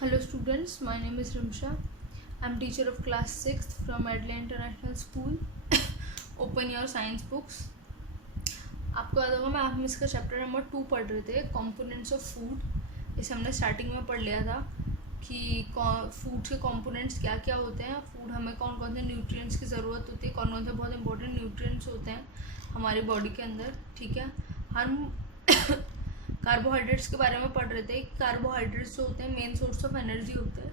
Hello students, my name is Rimsha. I am teacher of class 6th from Adelaide International School. Open your science books. आपको याद होगा मैं आप में इसका चैप्टर नंबर 2 पढ़ रहे थे, कंपोनेंट्स ऑफ फूड. इसे हमने स्टार्टिंग में पढ़ लिया था कि फूड के कंपोनेंट्स क्या क्या होते हैं, फूड हमें कौन कौन से न्यूट्रिएंट्स की ज़रूरत होती है, कौन कौन से बहुत इंपॉर्टेंट न्यूट्रिएंट्स होते हैं हमारी बॉडी के अंदर. ठीक है, हम कार्बोहाइड्रेट्स के बारे में पढ़ रहे थे. कार्बोहाइड्रेट्स जो होते हैं मेन सोर्स ऑफ एनर्जी होते हैं,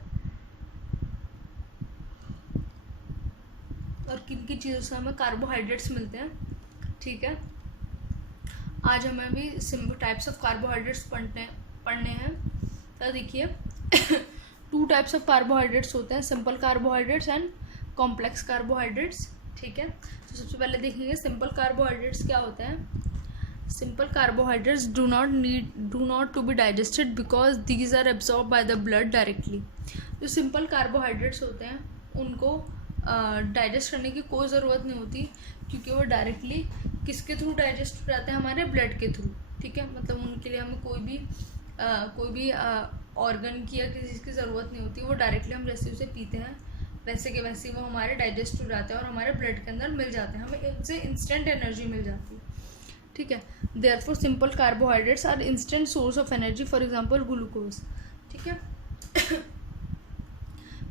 और किन किन चीज़ों से हमें कार्बोहाइड्रेट्स मिलते हैं. ठीक है, आज हमें भी सिंपल टाइप्स ऑफ कार्बोहाइड्रेट्स पढ़ने हैं. तो देखिए 2 टाइप्स ऑफ कार्बोहाइड्रेट्स होते हैं, simple carbohydrates and complex carbohydrates. ठीक है, तो सबसे पहले देखेंगे सिंपल कार्बोहाइड्रेट्स क्या होते हैं. Simple carbohydrates do not to be digested because these are absorbed by the blood directly. जो सिंपल कार्बोहाइड्रेट्स होते हैं उनको डाइजेस्ट करने की कोई ज़रूरत नहीं होती, क्योंकि वो डायरेक्टली किसके थ्रू डाइजेस्ट हो जाते हैं, हमारे ब्लड के थ्रू. ठीक है, मतलब उनके लिए हमें कोई भी ऑर्गन की या किसी चीज़ की ज़रूरत नहीं होती. वो डायरेक्टली हम जैसे उसे पीते हैं वैसे के वैसे वो हमारे डाइजेस्ट हो जाते हैं और हमारे ब्लड के अंदर मिल जाते हैं, हमें इनसे इंस्टेंट एनर्जी मिल जाती है. ठीक है, therefore simple carbohydrates are instant source of energy, for example glucose. ठीक है,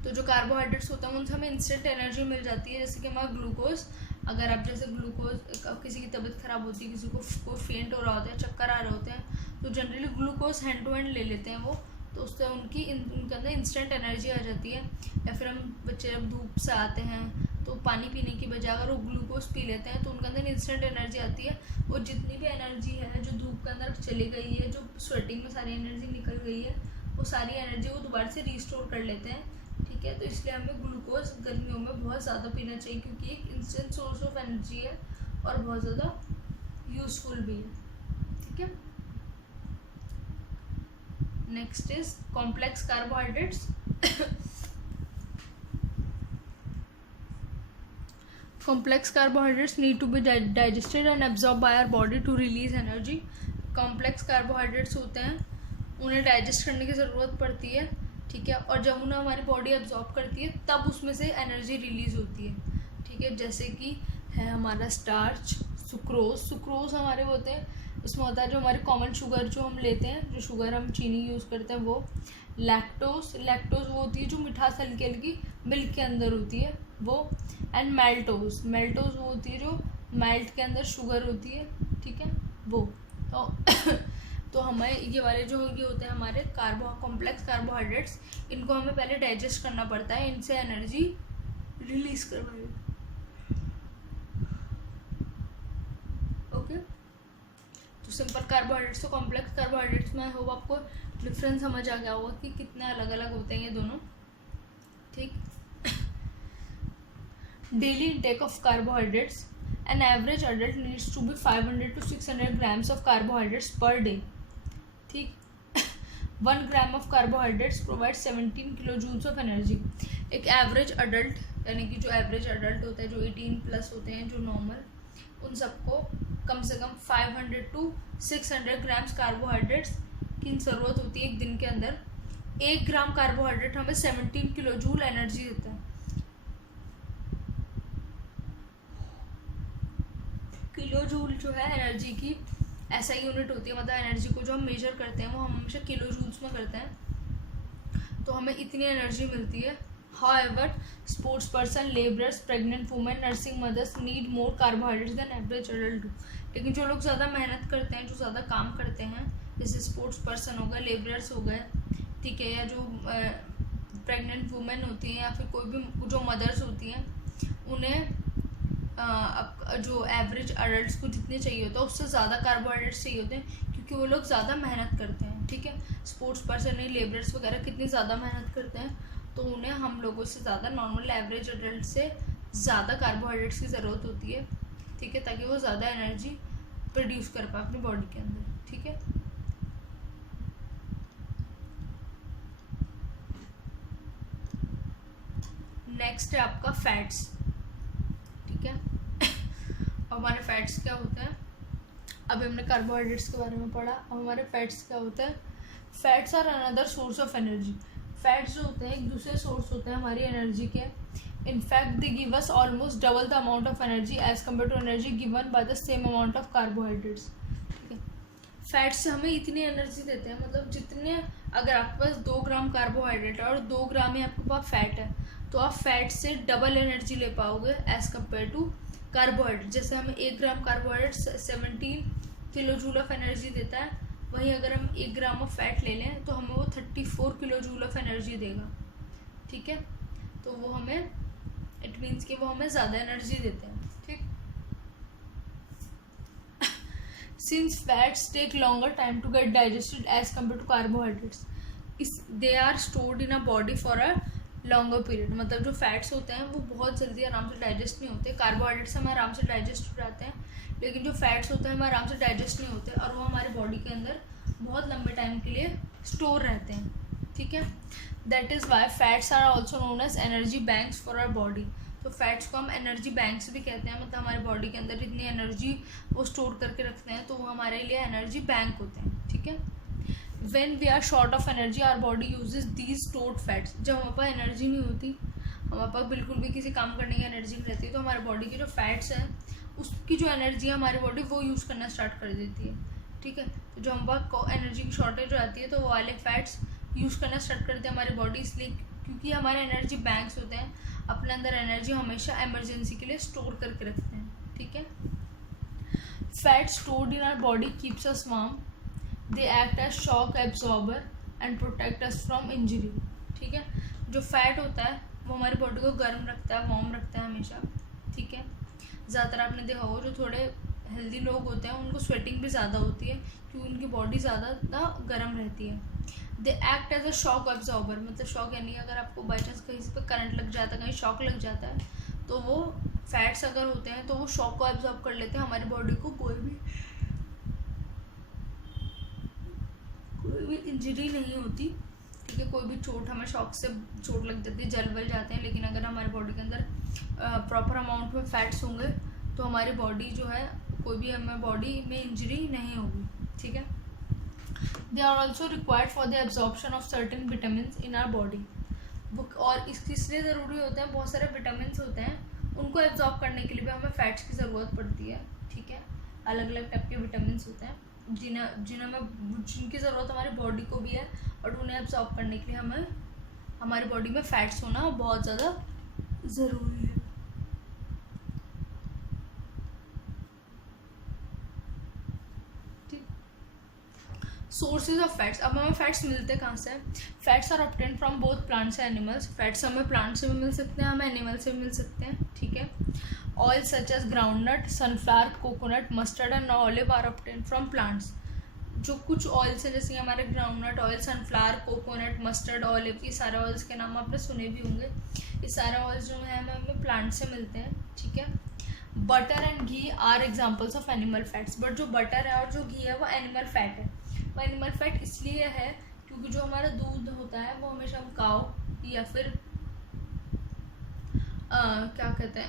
तो जो कार्बोहाइड्रेट्स होते हैं उनसे हमें इंस्टेंट एनर्जी मिल जाती है. जैसे कि हमारा ग्लूकोज, अगर आप जैसे ग्लूकोज किसी की तबीयत ख़राब होती है, किसी को फेंट हो रहा होता है, चक्कर आ रहे होते हैं, तो generally glucose hand to hand ले लेते हैं वो, तो उससे उनके अंदर इंस्टेंट एनर्जी आ जाती है. या फिर हम बच्चे जब धूप से आते हैं तो पानी पीने की बजाय अगर वो ग्लूकोज पी लेते हैं तो उनके अंदर इंस्टेंट एनर्जी आती है. वो जितनी भी एनर्जी है जो धूप के अंदर चली गई है, जो स्वेटिंग में सारी एनर्जी निकल गई है, वो सारी एनर्जी वो दोबारा से रिस्टोर कर लेते हैं. ठीक है, तो इसलिए हमें ग्लूकोज गर्मियों में बहुत ज़्यादा पीना चाहिए, क्योंकि एक इंस्टेंट सोर्स ऑफ एनर्जी है और बहुत ज़्यादा यूजफुल भी है. ठीक है, next is complex carbohydrates. Complex carbohydrates need to be digested and absorbed by our body to release energy. Complex carbohydrates होते हैं, उन्हें डाइजेस्ट करने की ज़रूरत पड़ती है. ठीक है, और जब उन्हें हमारी बॉडी एब्जॉर्ब करती है तब उसमें से एनर्जी रिलीज़ होती है. ठीक है, जैसे कि है हमारा स्टार्च, सुक्रोज हमारे होते हैं, उसमें होता है जो हमारी कॉमन शुगर जो हम लेते हैं, जो शुगर हम चीनी यूज़ करते हैं वो. लैक्टोज वो होती है जो मिठास हल्की हल्की मिल्क के अंदर होती है वो. एंड मेल्टोज वो होती है जो मेल्ट के अंदर शुगर होती है. ठीक है, वो तो हमें ये वाले जो ये होते हैं हमारे कॉम्प्लेक्स कार्बोहाइड्रेट्स, इनको हमें पहले डाइजेस्ट करना पड़ता है, इनसे एनर्जी रिलीज करवाएंगे. ओके, तो सिंपल कार्बोहाइड्रेट्स तो कॉम्प्लेक्स कार्बोहाइड्रेट्स में होगा, आपको डिफरेंस समझ आ गया होगा कि कितने अलग अलग होते हैं ये दोनों. ठीक, daily intake of carbohydrates. An average adult needs to be 500 to 600 grams of carbohydrates per day. ठीक, 1 gram of carbohydrates provides 17 kilojoules of energy. एक एवरेज अडल्ट, यानी कि जो एवरेज अडल्ट होता है, जो 18 प्लस होते हैं, जो नॉर्मल, उन सबको कम से कम 500 to 600 ग्राम्स कार्बोहाइड्रेट्स की ज़रूरत होती है एक दिन के अंदर. 1 ग्राम कार्बोहाइड्रेट हमें 17 किलोजूल एनर्जी देता है. किलोजूल जो है एनर्जी की ऐसा यूनिट होती है, मतलब एनर्जी को जो हम मेजर करते हैं वो हम हमेशा किलोजूल्स में करते हैं, तो हमें इतनी एनर्जी मिलती है. However sports person, labourers, pregnant women, nursing mothers need more carbohydrates than average adult do. लेकिन जो लोग ज़्यादा मेहनत करते हैं, जो ज़्यादा काम करते हैं, जैसे स्पोर्ट्स पर्सन हो गए, लेबरर्स हो गए, ठीक है, या जो प्रेग्नेंट वुमेन होती हैं, या फिर कोई भी जो मदर्स होती हैं, उन्हें जो एवरेज अडल्ट्स को जितने चाहिए होता है उससे ज़्यादा कार्बोहाइड्रेट्स चाहिए होते हैं, क्योंकि वो लोग ज़्यादा मेहनत करते हैं. ठीक है, स्पोर्ट्स पर्सन नहीं, लेबरर्स वगैरह कितनी ज़्यादा मेहनत करते हैं, तो उन्हें हम लोगों से ज़्यादा, नॉर्मल एवरेज अडल्ट से ज़्यादा कार्बोहाइड्रेट्स की ज़रूरत होती है. ठीक है, ताकि वो ज़्यादा एनर्जी प्रोड्यूस कर पाए अपनी बॉडी के अंदर. ठीक है, नेक्स्ट है आपका फैट्स. ठीक है, अब हमारे फैट्स क्या होते हैं. अभी हमने कार्बोहाइड्रेट्स के बारे में पढ़ा, अब हमारे फैट्स क्या होते हैं. Fats are another source of energy. Fats जो होते हैं एक दूसरे सोर्स होते हैं हमारी एनर्जी के. In fact they give us almost double the amount of energy as compare to energy given by the same amount of carbohydrates. ठीक है, फैट्स से हमें इतनी एनर्जी देते हैं, मतलब जितने, अगर आपके पास 2 ग्राम कार्बोहाइड्रेट है और 2 ग्राम ही आपके पास फैट है, तो आप फैट से डबल एनर्जी ले पाओगे एज कम्पेयर टू कार्बोहाइड्रेट. जैसे हमें 1 ग्राम carbohydrate 17 kilo joule of energy देता है, वहीं अगर हम 1 ग्राम ऑफ फैट ले लें तो हमें वो 34 किलो जूल ऑफ एनर्जी देगा. ठीक है, तो वो हमें, इट मीन्स कि वो हमें ज़्यादा एनर्जी देते हैं. ठीक, since fats take longer time to get digested as compare to carbohydrates, they are stored in a body for a longer period. मतलब जो फैट्स होते हैं वो बहुत जल्दी आराम से डाइजेस्ट नहीं होते. कार्बोहाइड्रेट्स हमें आराम से डाइजेस्ट हो जाते हैं, लेकिन जो फैट्स होते हैं हमें आराम से डाइजेस्ट नहीं होते और वो हमारे बॉडी के अंदर बहुत लंबे टाइम के लिए स्टोर रहते हैं. ठीक है, that is why fats are also known as energy banks for our body. तो फैट्स को हम एनर्जी बैंक्स भी कहते हैं, मतलब हमारे बॉडी के अंदर इतनी एनर्जी वो स्टोर करके रखते हैं, तो वो हमारे लिए एनर्जी बैंक होते हैं. ठीक है, when we are short of energy our body uses these stored fats. जब हमारे पास एनर्जी नहीं होती, हमारे पास बिल्कुल भी किसी काम करने की एनर्जी नहीं रहती, तो हमारे बॉडी की जो फैट्स हैं उसकी जो एनर्जी है हमारी बॉडी वो यूज़ करना स्टार्ट कर देती है. ठीक है, तो जो हमारे पास एनर्जी की शॉर्टेज हो जाती है तो वो वाले फैट्स यूज़ करना स्टार्ट करते हैं हमारी बॉडी, इसलिए क्योंकि हमारे एनर्जी बैंक्स होते हैं, अपने अंदर एनर्जी हमेशा इमरजेंसी के लिए स्टोर करके रखते हैं. ठीक है, fat stored in our body keeps us warm, they act as shock absorber and protect us from injury. ठीक है, जो फैट होता है वो हमारी बॉडी को गर्म रखता है, वार्म रखता है हमेशा. ठीक है, ज़्यादातर आपने देखा होगा जो थोड़े हेल्दी लोग होते हैं उनको स्वेटिंग भी ज़्यादा होती है क्योंकि उनकी बॉडी ज़्यादा गर्म रहती है. They act as a shock absorber, मतलब शॉक यानी अगर आपको बाई चांस कहीं पे करंट लग जाता है, कहीं शॉक लग जाता है, तो वो फैट्स अगर होते हैं तो वो शॉक को एब्जॉर्ब कर लेते हैं हमारी बॉडी को. कोई भी इंजरी नहीं होती. ठीक है, कोई भी चोट, हमें शॉक से चोट लग जाती है, जल बल जाते हैं, लेकिन अगर हमारी बॉडी के अंदर प्रॉपर अमाउंट में फैट्स होंगे तो हमारी बॉडी जो है, कोई भी हमें बॉडी में इंजरी नहीं होगी. ठीक है, they are also required for the absorption of certain vitamin in our body. और इसलिए ज़रूरी होते हैं, बहुत सारे विटामिन होते हैं उनको एब्जॉर्ब करने के लिए भी हमें फैट्स की ज़रूरत पड़ती है. ठीक है, अलग अलग टाइप के विटामिन होते हैं जिनकी ज़रूरत हमारी बॉडी को भी है, और उन्हें एब्जॉर्ब करने के लिए हमें हमारी बॉडी में फैट्स होना बहुत ज़्यादा ज़रूरी है. सोर्सेज ऑफ फैट्स, अब हमें फैट्स मिलते कहाँ से? Fats are obtain from both plants and animals. Fats हमें प्लांट से भी मिल सकते हैं, हमें एनिमल से भी मिल सकते हैं. ठीक है, oil such as groundnut, sunflower, coconut, mustard and olive are obtain from plants. जो कुछ ऑयल्स हैं जैसे हमारे groundnut oil, sunflower, coconut, mustard, olive, ये सारे ऑयल्स के नाम आपने सुने भी होंगे. ये सारे ऑयल्स जो हैं हमें प्लांट से मिलते हैं. ठीक है, butter and ghee are examples of animal fats. But जो बटर है और जो घी है वो एनिमल फैट है. वो एनिमल फैट इसलिए है क्योंकि जो हमारा दूध होता है वो हमेशा हम काऊ या फिर क्या कहते हैं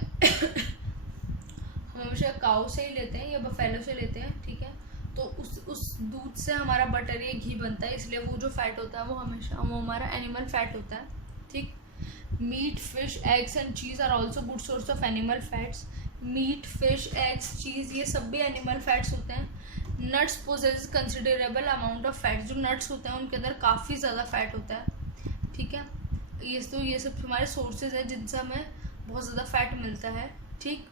हम हमेशा काऊ से ही लेते हैं या बफेलो से लेते हैं. ठीक है, तो उस दूध से हमारा बटर या घी बनता है, इसलिए वो जो फैट होता है वो हमेशा वो हमारा एनिमल फैट होता है. ठीक, meat, fish, eggs and cheese are also good source of animal fats. Meat, fish, eggs, cheese ये सब भी एनिमल फैट्स होते हैं. Nuts possess considerable amount of fats. जो नट्स होते हैं उनके अंदर काफ़ी ज़्यादा फैट होता है. ठीक है, ये सब हमारे सोर्सेज है जिनसे हमें बहुत ज़्यादा फैट मिलता है. ठीक,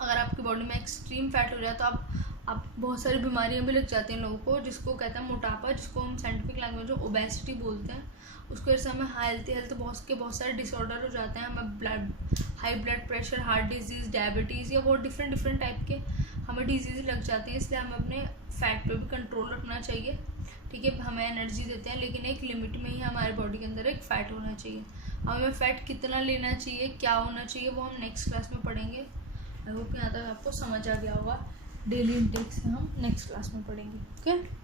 अगर आपकी बॉडी में एक्सट्रीम फैट हो जाए तो आप बहुत सारी बीमारियां भी लग जाती हैं लोगों को, जिसको कहते हैं मोटापा, जिसको हम साइंटिफिक लैंग्वेज में ओबेसिटी बोलते हैं. उसकी वजह से हमें हेल्थ बहुत सारे डिसऑर्डर हो जाते हैं. हमें high blood pressure, heart disease, diabetes या बहुत डिफरेंट टाइप के हमें डिजीज़ लग जाते हैं. इसलिए हमें अपने फैट पे भी कंट्रोल रखना चाहिए. ठीक है, हमें एनर्जी देते हैं लेकिन एक लिमिट में ही हमारे बॉडी के अंदर एक फ़ैट होना चाहिए. हमें फ़ैट कितना लेना चाहिए, क्या होना चाहिए, वो हम नेक्स्ट क्लास में पढ़ेंगे. आई होप यहाँ तक आपको समझ आ गया होगा. डेली इंटेक से हम नेक्स्ट क्लास में पढ़ेंगे. ओके.